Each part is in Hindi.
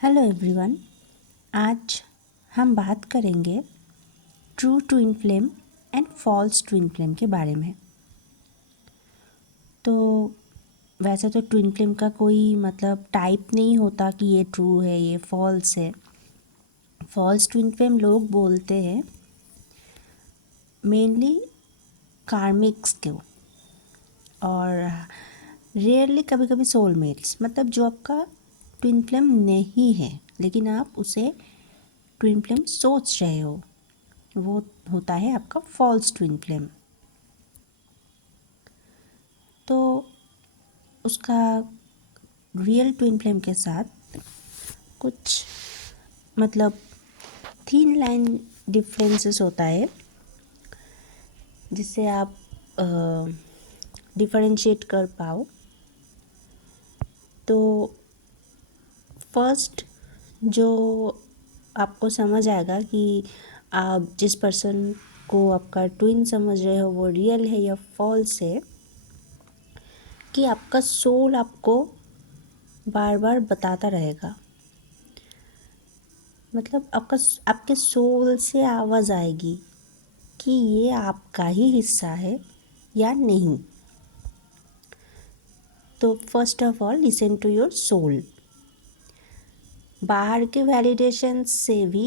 Hello everyone. आज हम बात करेंगे true twin flame and false twin flame के बारे में। तो वैसे तो ट्विन फ्लेम का कोई मतलब टाइप नहीं होता कि ये ट्रू है ये फॉल्स है। फॉल्स ट्विन फ्लेम लोग बोलते हैं मेनली कार्मिक्स को, और रेयरली कभी कभी सोलमेट्स, मतलब जो आपका ट्विन फ्लेम नहीं है लेकिन आप उसे ट्विन फ्लेम सोच रहे हो, वो होता है आपका फॉल्स ट्विन फ्लेम। तो उसका रियल ट्विन फ्लेम के साथ कुछ मतलब थिन लाइन डिफरेंसेस होता है जिससे आप डिफरेंशिएट कर पाओ। तो फर्स्ट जो आपको समझ आएगा कि आप जिस पर्सन को आपका ट्विन समझ रहे हो वो रियल है या फॉल्स है, कि आपका सोल आपको बार बार बताता रहेगा। मतलब आपके सोल से आवाज़ आएगी कि ये आपका ही हिस्सा है या नहीं। तो first of all listen to your soul. बाहर के वैलिडेशन से भी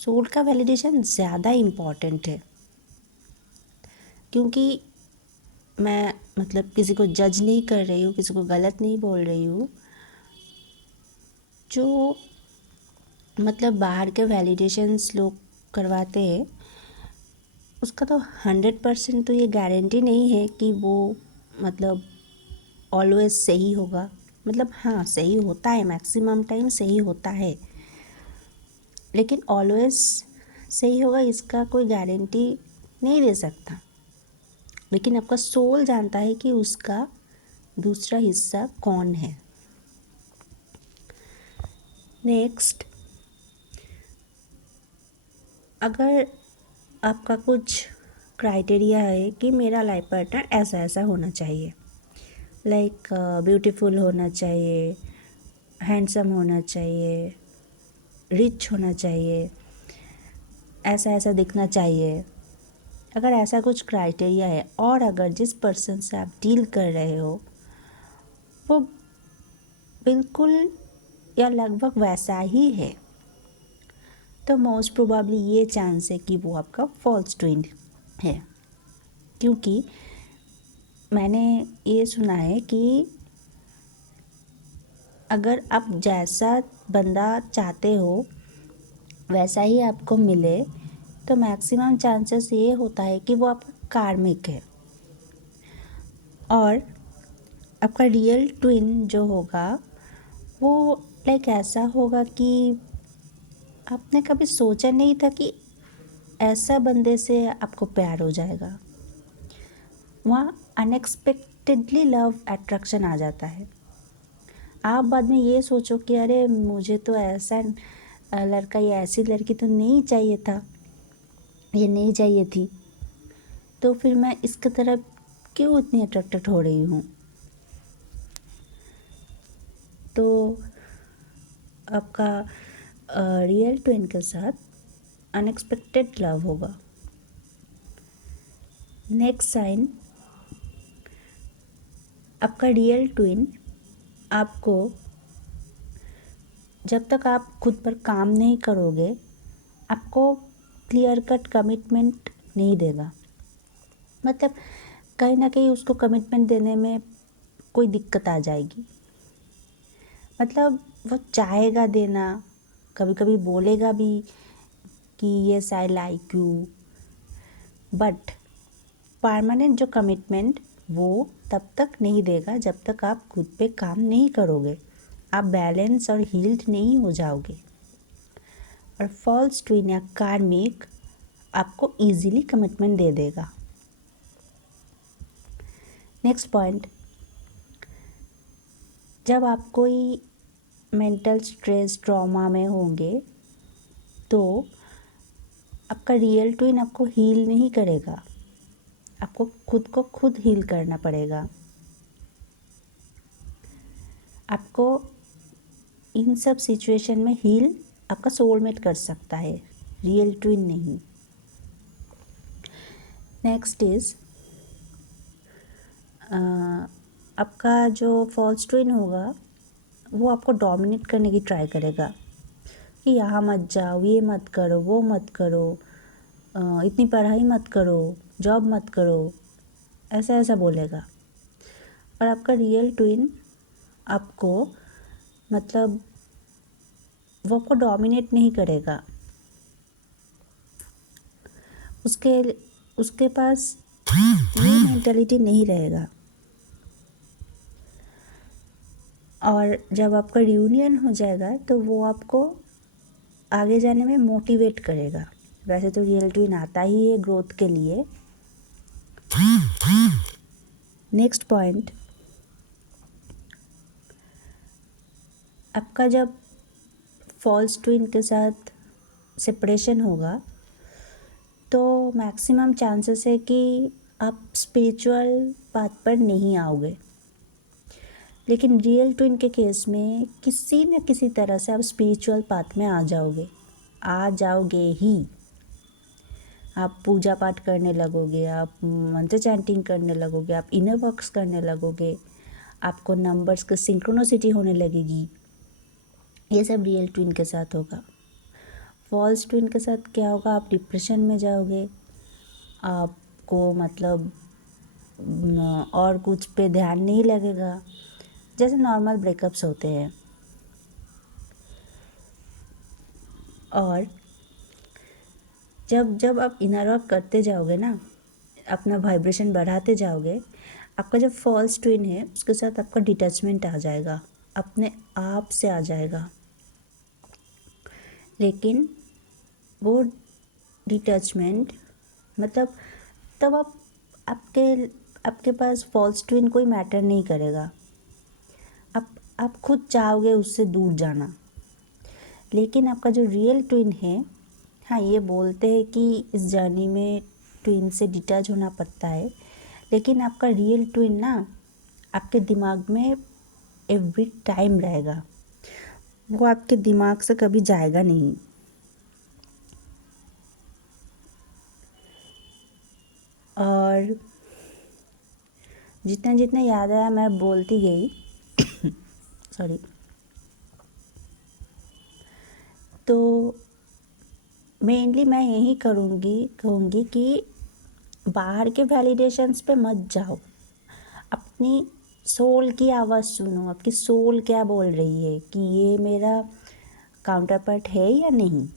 सोल का वैलिडेशन ज़्यादा इम्पॉर्टेंट है, क्योंकि मैं मतलब किसी को जज नहीं कर रही हूँ, किसी को गलत नहीं बोल रही हूँ। जो मतलब बाहर के वैलिडेशंस लोग करवाते हैं उसका तो 100% तो ये गारंटी नहीं है कि वो मतलब ऑलवेज सही होगा। मतलब हाँ, सही होता है, मैक्सिमम टाइम सही होता है, लेकिन ऑलवेज सही होगा इसका कोई गारंटी नहीं दे सकता। लेकिन आपका सोल जानता है कि उसका दूसरा हिस्सा कौन है। नेक्स्ट, अगर आपका कुछ क्राइटेरिया है कि मेरा लाइफ पार्टनर ऐसा ऐसा होना चाहिए, लाइक ब्यूटीफुल होना चाहिए, हैंडसम होना चाहिए, रिच होना चाहिए, ऐसा ऐसा दिखना चाहिए, अगर ऐसा कुछ क्राइटेरिया है और अगर जिस पर्सन से आप डील कर रहे हो वो बिल्कुल या लगभग वैसा ही है, तो मोस्ट प्रोबेबली ये चांस है कि वो आपका फॉल्स ट्विन है। क्योंकि मैंने ये सुना है कि अगर आप जैसा बंदा चाहते हो वैसा ही आपको मिले, तो मैक्सिमम चांसेस ये होता है कि वो आपका कार्मिक है। और आपका रियल ट्विन जो होगा वो लाइक ऐसा होगा कि आपने कभी सोचा नहीं था कि ऐसा बंदे से आपको प्यार हो जाएगा। वहाँ अनएक्सपेक्टेडली लव अट्रैक्शन आ जाता है। आप बाद में ये सोचो कि अरे मुझे तो ऐसा लड़का या ऐसी लड़की तो नहीं चाहिए था, ये नहीं चाहिए थी, तो फिर मैं इसकी तरफ क्यों इतनी अट्रैक्टेड हो रही हूँ। तो आपका रियल ट्विन के साथ अनएक्सपेक्टेड लव होगा। नेक्स्ट साइन, आपका रियल ट्विन आपको जब तक आप खुद पर काम नहीं करोगे आपको क्लियर कट कमिटमेंट नहीं देगा। मतलब कहीं ना कहीं उसको कमिटमेंट देने में कोई दिक्कत आ जाएगी। मतलब वो चाहेगा देना, कभी कभी बोलेगा भी कि yes I like you, but permanent जो कमिटमेंट वो तब तक नहीं देगा जब तक आप खुद पे काम नहीं करोगे, आप बैलेंस और हील्ड नहीं हो जाओगे। और फॉल्स ट्विन या कार्मिक आपको इजीली कमिटमेंट दे देगा। नेक्स्ट पॉइंट, जब आप कोई मेंटल स्ट्रेस ट्रॉमा में होंगे तो आपका रियल ट्विन आपको हील नहीं करेगा, आपको खुद को खुद हील करना पड़ेगा। आपको इन सब सिचुएशन में हील आपका सोलमेट कर सकता है, रियल ट्विन नहीं। नेक्स्ट इज़ आपका जो फॉल्स ट्विन होगा वो आपको डोमिनेट करने की ट्राई करेगा कि यहाँ मत जाओ, ये मत करो, वो मत करो, इतनी पढ़ाई मत करो, जॉब मत करो, ऐसा ऐसा बोलेगा। और आपका रियल ट्विन आपको मतलब वो आपको डोमिनेट नहीं करेगा, उसके पास ये मेंटालिटी नहीं रहेगा। और जब आपका रियूनियन हो जाएगा तो वो आपको आगे जाने में मोटिवेट करेगा। वैसे तो रियल ट्विन आता ही है ग्रोथ के लिए। नेक्स्ट पॉइंट, आपका जब फॉल्स ट्विन के साथ सेपरेशन होगा तो मैक्सिमम चांसेस है कि आप स्पिरिचुअल पाथ पर नहीं आओगे। लेकिन रियल ट्विन के केस में किसी न किसी तरह से आप स्पिरिचुअल पाथ में आ जाओगे ही। आप पूजा पाठ करने लगोगे, आप मंत्र चैंटिंग करने लगोगे, आप इनर वर्क्स करने लगोगे, आपको नंबर्स की सिंक्रोनिसिटी होने लगेगी। ये सब रियल ट्विन के साथ होगा। फॉल्स ट्विन के साथ क्या होगा, आप डिप्रेशन में जाओगे, आपको मतलब और कुछ पे ध्यान नहीं लगेगा, जैसे नॉर्मल ब्रेकअप्स होते हैं। और जब आप इनर वर्क करते जाओगे ना, अपना वाइब्रेशन बढ़ाते जाओगे, आपका जो फॉल्स ट्विन है उसके साथ आपका डिटैचमेंट आ जाएगा, अपने आप से आ जाएगा। लेकिन वो डिटैचमेंट मतलब तब आपके पास फॉल्स ट्विन कोई मैटर नहीं करेगा। आप खुद चाहोगे उससे दूर जाना। लेकिन आपका जो रियल ट्विन है, हाँ ये बोलते हैं कि इस जर्नी में ट्विन से डिटैच होना पड़ता है, लेकिन आपका रियल ट्विन ना आपके दिमाग में एवरी टाइम रहेगा, वो आपके दिमाग से कभी जाएगा नहीं। और जितना जितना याद आया मैं बोलती गई सॉरी। तो मेनली मैं यही कहूँगी कि बाहर के वैलिडेशंस पे मत जाओ, अपनी सोल की आवाज़ सुनो। आपकी सोल क्या बोल रही है कि ये मेरा काउंटर पार्ट है या नहीं।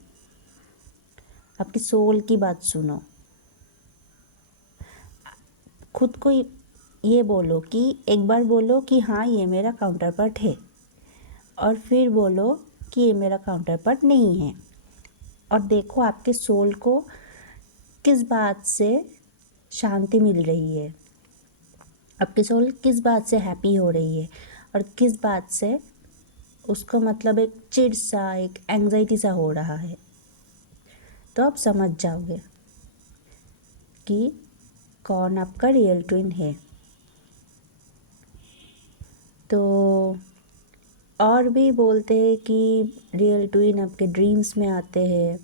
आपकी सोल की बात सुनो। खुद को ये बोलो कि एक बार बोलो कि हाँ ये मेरा काउंटर पार्ट है, और फिर बोलो कि ये मेरा काउंटर पार्ट नहीं है। और देखो आपके सोल को किस बात से शांति मिल रही है, आपकी सोल किस बात से हैप्पी हो रही है, और किस बात से उसको मतलब एक चिढ़ सा, एक एंग्जाइटी सा हो रहा है। तो आप समझ जाओगे कि कौन आपका रियल ट्विन है। तो और भी बोलते हैं कि रियल ट्विन आपके ड्रीम्स में आते हैं,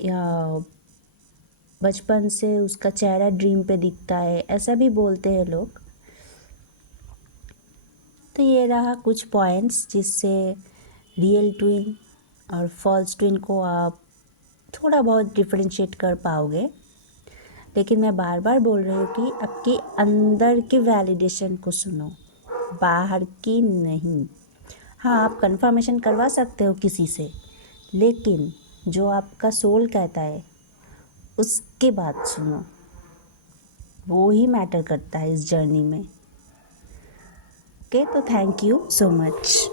या बचपन से उसका चेहरा ड्रीम पे दिखता है, ऐसा भी बोलते हैं लोग। तो ये रहा कुछ पॉइंट्स जिससे रियल ट्विन और फॉल्स ट्विन को आप थोड़ा बहुत डिफरेंशिएट कर पाओगे। लेकिन मैं बार बार बोल रही हूँ कि आपके अंदर की वैलिडेशन को सुनो, बाहर की नहीं। हाँ आप कंफर्मेशन करवा सकते हो किसी से, लेकिन जो आपका सोल कहता है उसकी बात सुनो, वो ही मैटर करता है इस जर्नी में। ओके, तो थैंक यू सो मच।